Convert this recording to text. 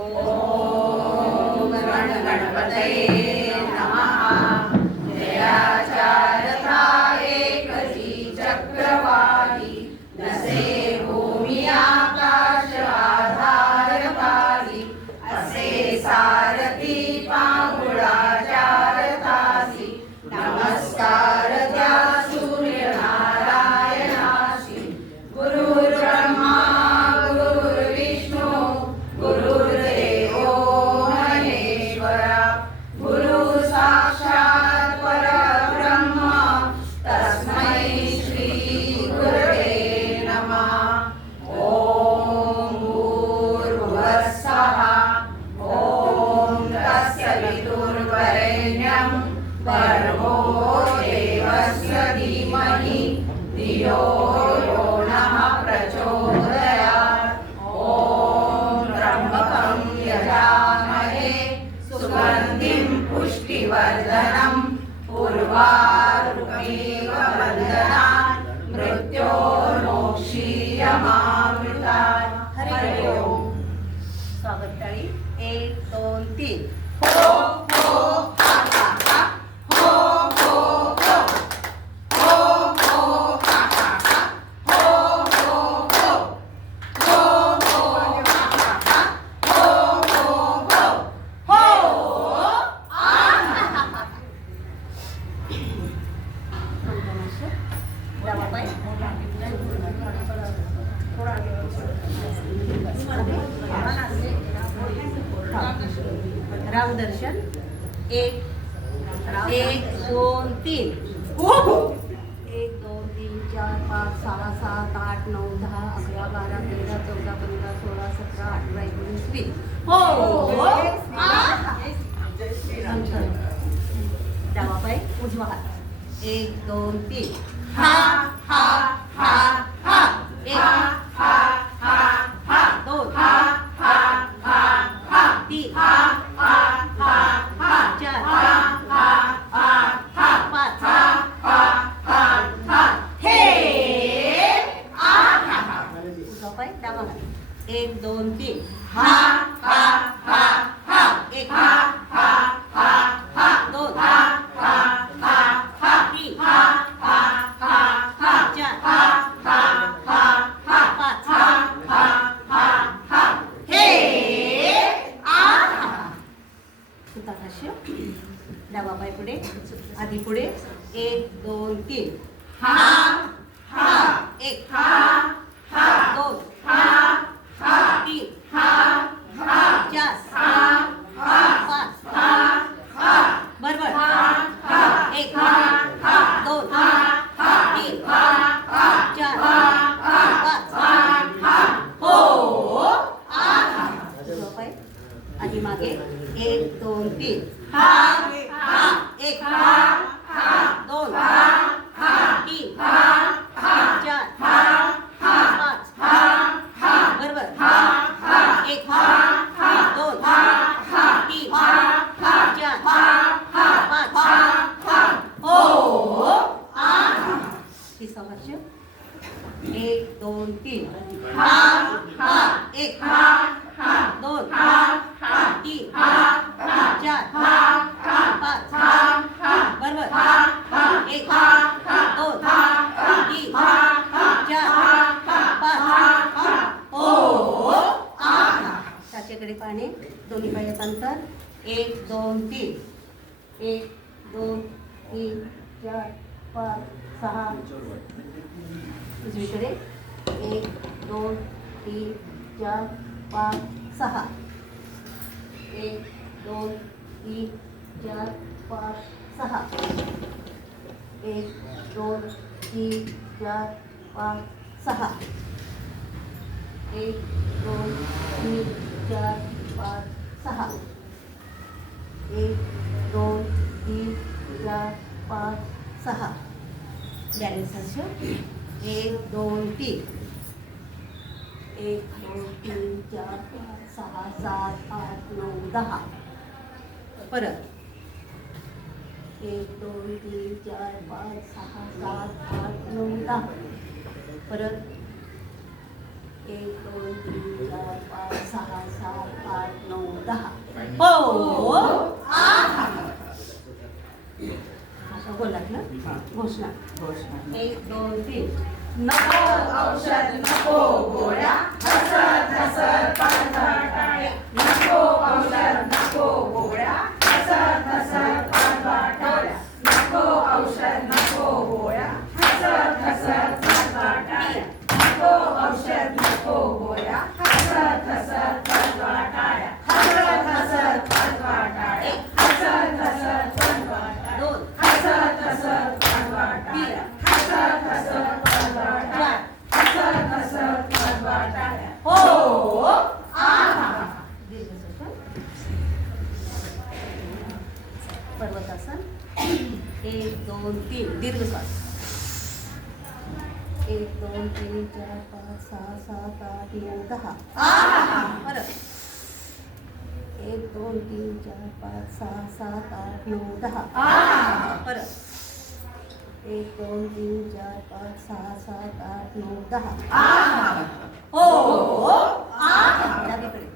ओम गणपतये नमः। जयाचार्यथा एकची चक्रवाळी, नसे भूमी आकाश आधार पाली, असे सारथी पांगुळाचार तासी, नमस्कार द्या सूर्य नारायणासी। गुरुर्ब्रह्मा गुरुर्विष्णू गुरुर्देवो महेश्वरा, गुरु साक्षात् परब्रह्म तस्मै श्री गुरवे नमः। ओम भूर्भुवस्सुः ओम तत्सवितुर्वरेण्यं भर्गो देवस्य धीमहि धियो यो नः प्रचोदयात्। ओम त्र्यंबकं यजामहे सुगन्धिं पुष्टिवर्धनं, उर्वारुकमेव बन्धनात् मृत्योर्मोक्षीयमामृतात्। हरि ओम। स्वागत टाळी 1 2 3। हो हो हा हा हा, हो हो हो, हो हो हा हा हा, हो हो हो, हो हो हा हा हा, हो हो हो, हो आ हा हा हा। रामदर्शन 1 1 2 3। 1 2 3 4 5 6 7 8 9 10 11 12 13 14 15 16 17 18 19 20। हो डावा पाय उजवा हात 1 2 3। हा हा हा हा, 1 हा हा हा, 2 हा हा हा हा, 3 हा हा हा हा, 4 हा हा हा हा, 5 हा हा हा हा, हे आ हा हा। उजवा पाय डावा हात 1 2 3। हा हा हा हा, 1 हा हा हा हा, 2 हा हा हा हा, 3 हा हा हा हा, 4 हा हा हा हा, 5 हा हा हा हा, हे आ हा। सुताभाष्य डावा पाय पुढे आधी पुढे 1 2 3। हा हा, 1 हा हा, 2 हा हा, 3 हा हा, 4 हा हा, 5 हा हा, बरोबर हा हा, 1 हा हा, 2 हा हा, 3 हा हा, 4 हा हा, 5 हा हा, हो आ हा। उजवा पाय आधी मागे 1 2 3। हा हा, 1 हा हा, 2 हा हा, 3 हा हा, 4 हा हा, 5 हा हा, बरोबर हा हा, 1 हा हा, 2 हा हा, 3 हा हा, 4 हा हा, 5 हा हा, हो आ हा। तिसरा भाष्य 1 2 3। हा हा, 1 हा हा, 2 हा हा, 3 हा हा, 4 हा हा, 5 हा हा, बरोबर हा हा, 1 हा हा, 2 हा हा, 3 हा हा, 4 हा हा, 5 हा हा, हो आ हा। त्याच्याकडे पाहणे दोन्ही पायात अंतर 1 2 3। 1 2 3 4 5 6। उजवीकडे 1 2 3 4 5 6। 1 2 3 4 5 6। 1 2 3 4 5 6। 1 2 3 4 5 6। 1 2 3 4 5 6। बॅलन्स असो 1 2 3। 1 2 3 4 5 6 7 8 9 10। परत 1 2 3 4 5 6 7 8 9 10. परत 1 2 3 4 5 6 7 दोन तीन नको औषध नको गोळ्या हसत हसत वाजवा टाळ्या नको औषध नको गोळ्या हसत हसत वाजवा टाळ्या नको औषध नको गोळ्या हसत हसत वाजवा टाळ्या नको औषध नको गोळ्या हसत हसत वाजवा टाळ्या हसत हसत वाजवा टाळ्या हसत हसत वाजवा टाळ्या दोन हसत हसत वाजवा टाळ्या हसत हसत वाजवा टाळ्या हसत हसत वाजवा टाळ्या हो आहा पर्वतासन एक दोन तीन दीर्घ श्वास 1 2 3 4 5 6 7 8 9 10 परत 1 2 3 4 5 6 7 8 9 10 परत 1 2 3 4 5 6 7 8 9 10 हो डावीकडे